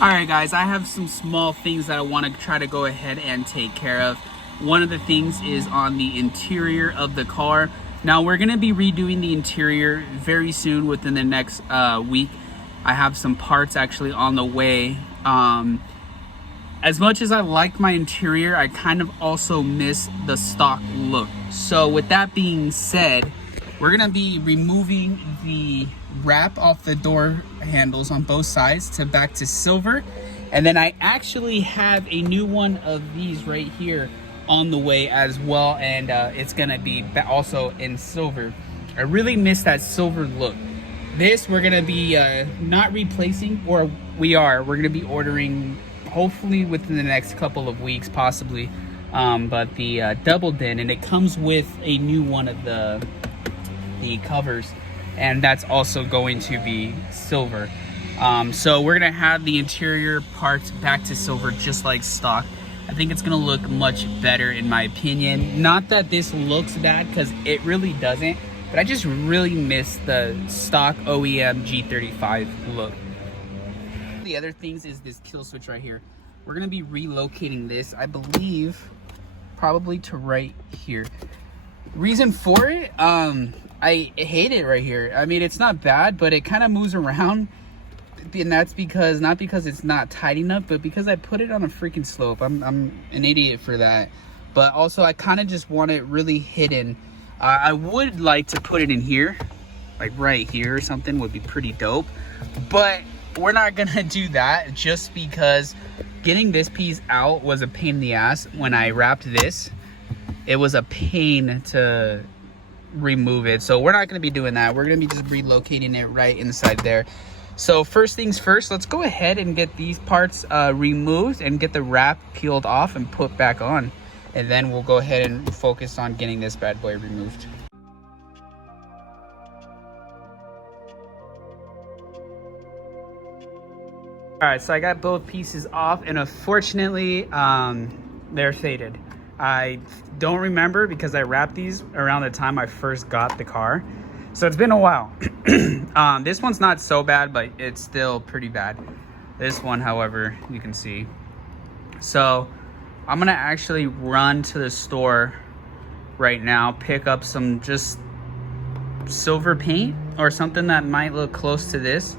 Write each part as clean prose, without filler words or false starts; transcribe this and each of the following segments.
Alright guys, I have some small things that I want to try to go ahead and take care of. One of the things is on the interior of the car. Now we're going to be redoing the interior very soon, within the next week. I have some parts actually on the way. As much as I like my interior, I kind of also miss the stock look. So with that being said, we're gonna be removing the wrap off the door handles on both sides back to silver. And then I actually have a new one of these right here on the way as well. And it's gonna be also in silver. I really miss that silver look. This we're gonna be not replacing, or we're gonna be ordering hopefully within the next couple of weeks possibly. But the double din, and it comes with a new one of the covers, and that's also going to be silver. So we're gonna have the interior parts back to silver just like stock. I think it's gonna look much better in my opinion. Not that this looks bad, because it really doesn't, but I just really miss the stock OEM G35 look. The other things is this kill switch right here. We're gonna be relocating this, I believe, probably to right here. Reason for it, I hate it right here. I mean, it's not bad, but it kind of moves around, and that's because, not because it's not tight enough, but because I put it on a freaking slope. I'm an idiot for that. But also, I kind of just want it really hidden. I would like to put it in here, like right here or something would be pretty dope. But we're not gonna do that, just because getting this piece out was a pain in the ass. When I wrapped this, it was a pain to remove it, so we're not going to be doing that. We're going to be just relocating it right inside there. So first things first, let's go ahead and get these parts removed and get the wrap peeled off and put back on, and then we'll go ahead and focus on getting this bad boy removed. All right, so I got both pieces off, and unfortunately they're faded. I don't remember, because I wrapped these around the time I first got the car, so it's been a while. This one's not so bad, but it's still pretty bad. This one, however, you can see. So I'm gonna actually run to the store right now, pick up some just silver paint or something that might look close to this,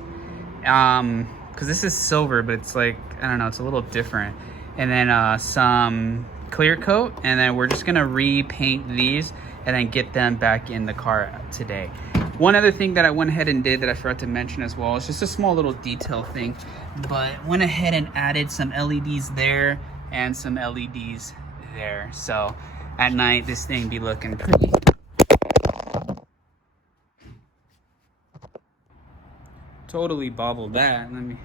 because this is silver, but it's like, I don't know, it's a little different. And then some clear coat, and then we're just gonna repaint these and then get them back in the car today. One other thing that I went ahead and did that I forgot to mention as well, it's just a small little detail thing, but went ahead and added some LEDs there and some LEDs there, so at night this thing be looking pretty. Totally bobbled that. Let me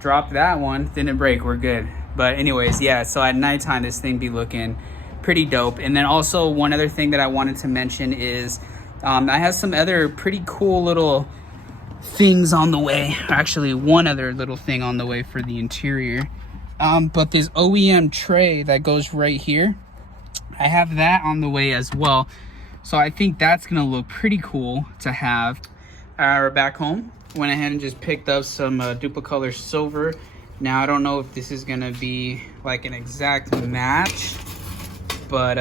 drop that one. Didn't break, we're good. But anyways, yeah, so at nighttime this thing be looking pretty dope. And then also one other thing that I wanted to mention is I have some other pretty cool little things on the way. Actually, one other little thing on the way for the interior. But this OEM tray that goes right here, I have that on the way as well. So I think that's gonna look pretty cool to have. We're back home. Went ahead and just picked up some Duplicolor silver. Now I don't know if this is gonna be like an exact match, but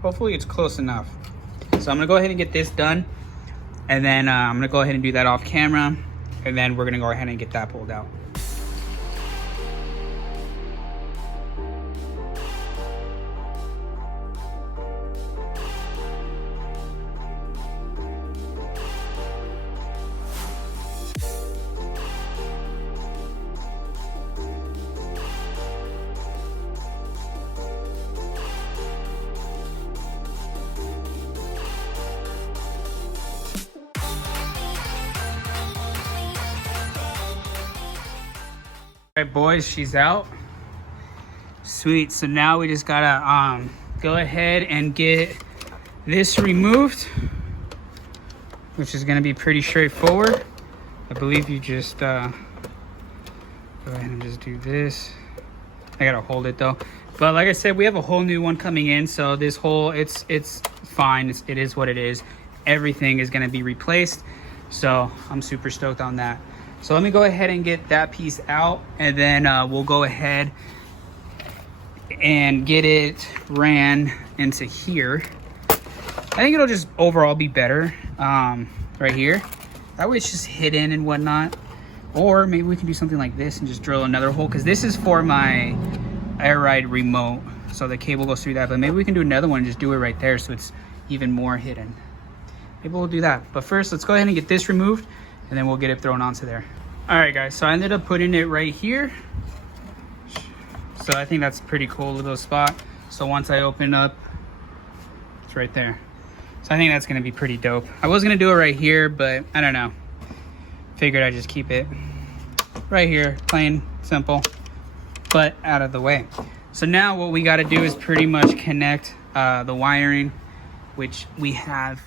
hopefully it's close enough. So I'm gonna go ahead and get this done, and then I'm gonna go ahead and do that off camera, and then we're gonna go ahead and get that pulled out. All right, boys, she's out. Sweet. So now we just gotta go ahead and get this removed, which is gonna be pretty straightforward. I believe you just go ahead and just do this. I gotta hold it though. But like I said, we have a whole new one coming in, so this whole, it's fine. It is what it is. Everything is gonna be replaced. So I'm super stoked on that. So let me go ahead and get that piece out, and then we'll go ahead and get it ran into here. I think it'll just overall be better right here. That way it's just hidden and whatnot. Or maybe we can do something like this and just drill another hole, because this is for my air ride remote, so the cable goes through that. But maybe we can do another one and just do it right there so it's even more hidden. Maybe we'll do that. But first, let's go ahead and get this removed, and then we'll get it thrown onto there. All right, guys, so I ended up putting it right here. So I think that's a pretty cool little spot. So once I open up, it's right there. So I think that's gonna be pretty dope. I was gonna do it right here, but I don't know. Figured I'd just keep it right here, plain, simple, but out of the way. So now what we gotta do is pretty much connect the wiring, which we have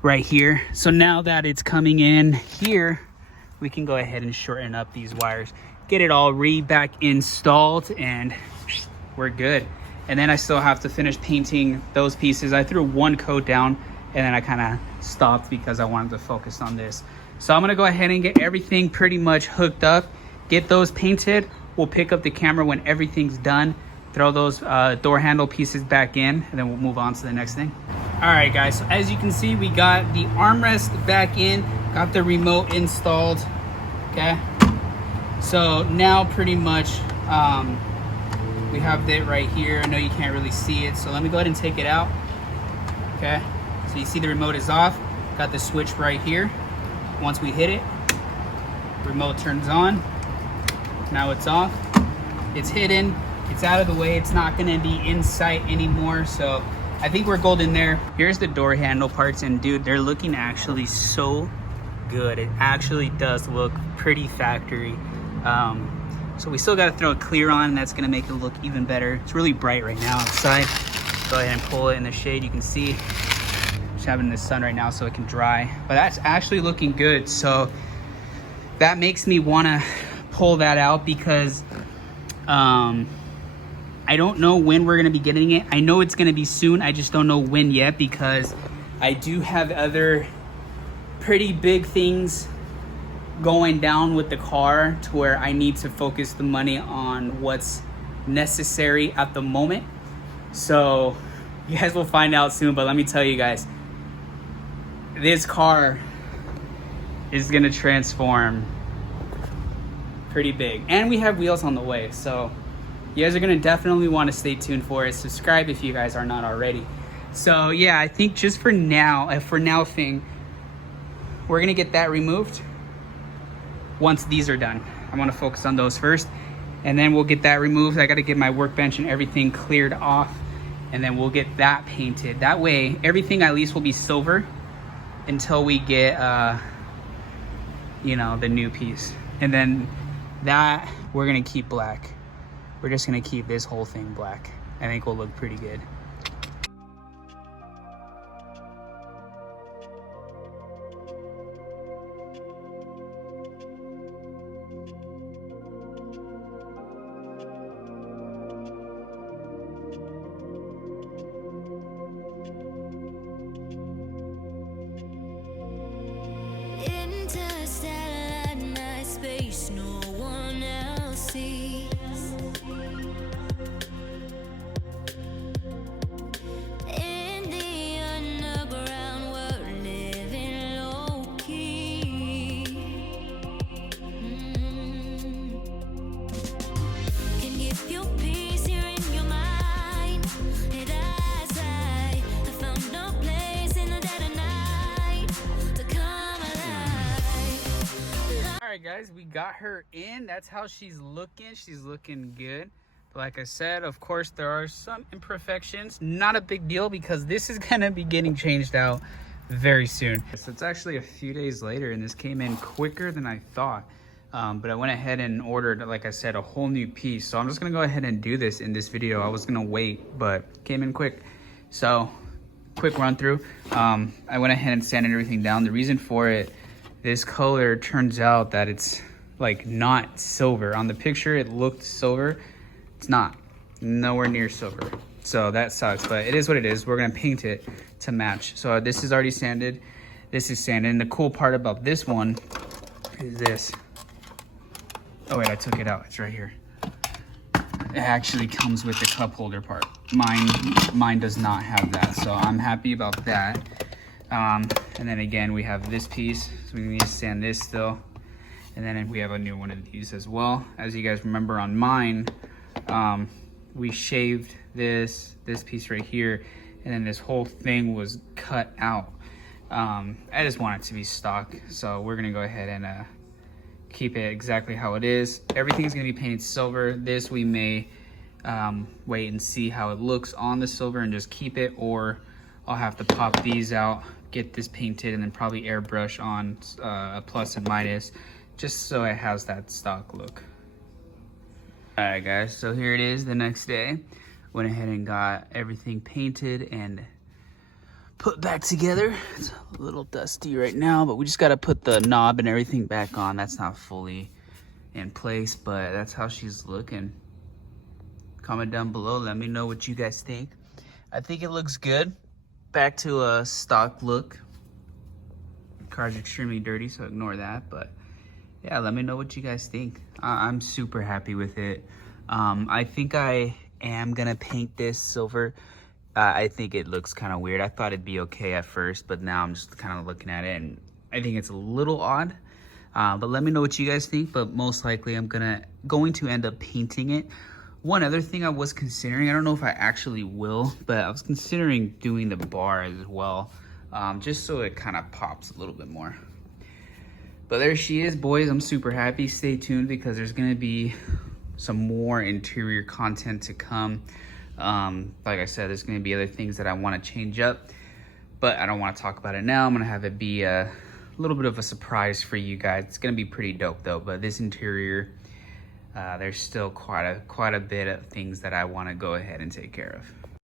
right here. So now that it's coming in here, we can go ahead and shorten up these wires, get it all back installed, and we're good. And then I still have to finish painting those pieces. I threw one coat down and then I kind of stopped because I wanted to focus on this. So I'm gonna go ahead and get everything pretty much hooked up, get those painted. We'll pick up the camera when everything's done, throw those door handle pieces back in, and then we'll move on to the next thing. All right, guys, so as you can see, we got the armrest back in, got the remote installed, okay? So now pretty much we have it right here. I know you can't really see it, so let me go ahead and take it out, okay? So you see the remote is off, got the switch right here. Once we hit it, remote turns on. Now it's off, it's hidden, it's out of the way, it's not gonna be in sight anymore, so I think we're golden there. Here's the door handle parts, and dude, they're looking actually so good. It actually does look pretty factory. So we still got to throw a clear on, and that's going to make it look even better. It's really bright right now outside. Go ahead and pull it in the shade. You can see it's having the sun right now so it can dry, but that's actually looking good. So that makes me want to pull that out, because I don't know when we're going to be getting it. I know it's going to be soon. I just don't know when yet, because I do have other pretty big things going down with the car, to where I need to focus the money on what's necessary at the moment. So you guys will find out soon, but let me tell you guys, this car is gonna transform pretty big, and we have wheels on the way, so you guys are gonna definitely want to stay tuned for it. Subscribe if you guys are not already. So yeah, I think just for now, we're gonna get that removed. Once these are done, I want to focus on those first, and then we'll get that removed. I got to get my workbench and everything cleared off, and then we'll get that painted. That way everything at least will be silver until we get you know, the new piece. And then that we're gonna keep black. We're just gonna keep this whole thing black. I think will look pretty good. No one else sees. In the underground, we're living low key. Can give you peace here in your mind. And I found no place in the dead of night to come alive. All right, guys, we got her in. That's how she's looking. She's looking good. But like I said, of course, there are some imperfections. Not a big deal, because this is gonna be getting changed out very soon. So it's actually a few days later, and this came in quicker than I thought. But I went ahead and ordered, like I said, a whole new piece. So I'm just gonna go ahead and do this in this video. I was gonna wait, but came in quick. So quick run through. I went ahead and sanded everything down. The reason for it, this color, turns out that it's like not silver. On the picture it looked silver. It's not, nowhere near silver. So that sucks, but it is what it is. We're gonna paint it to match. So this is already sanded. this is sanded. And the cool part about this one is this. Oh wait, I took it out. It's right here. It actually comes with the cup holder part. Mine does not have that, so I'm happy about that. And then again, we have this piece, so we need to sand this still. And then we have a new one of these as well. As you guys remember on mine, we shaved this piece right here, and then this whole thing was cut out. I just want it to be stock, so we're gonna go ahead and keep it exactly how it is. Everything's gonna be painted silver. This we may wait and see how it looks on the silver and just keep it, or I'll have to pop these out, get this painted, and then probably airbrush on a plus and minus, just so it has that stock look. All right guys, so here it is the next day. Went ahead and got everything painted and put back together. It's a little dusty right now, but we just got to put the knob and everything back on. That's not fully in place, but that's how she's looking. Comment down below, let me know what you guys think. I think it looks good. Back to a stock look. Car's extremely dirty, so ignore that, but yeah, let me know what you guys think. I'm super happy with it. I think I am gonna paint this silver. I think it looks kind of weird. I thought it'd be okay at first, but now I'm just kind of looking at it and I think it's a little odd. But let me know what you guys think. But most likely I'm going to end up painting it. One other thing I was considering, I don't know if I actually will, but I was considering doing the bar as well, just so it kind of pops a little bit more. But there she is, boys. I'm super happy. Stay tuned because there's gonna be some more interior content to come. Like I said, there's gonna be other things that I wanna change up, but I don't wanna talk about it now. I'm gonna have it be a little bit of a surprise for you guys. It's gonna be pretty dope though, but this interior, there's still quite a bit of things that I wanna go ahead and take care of.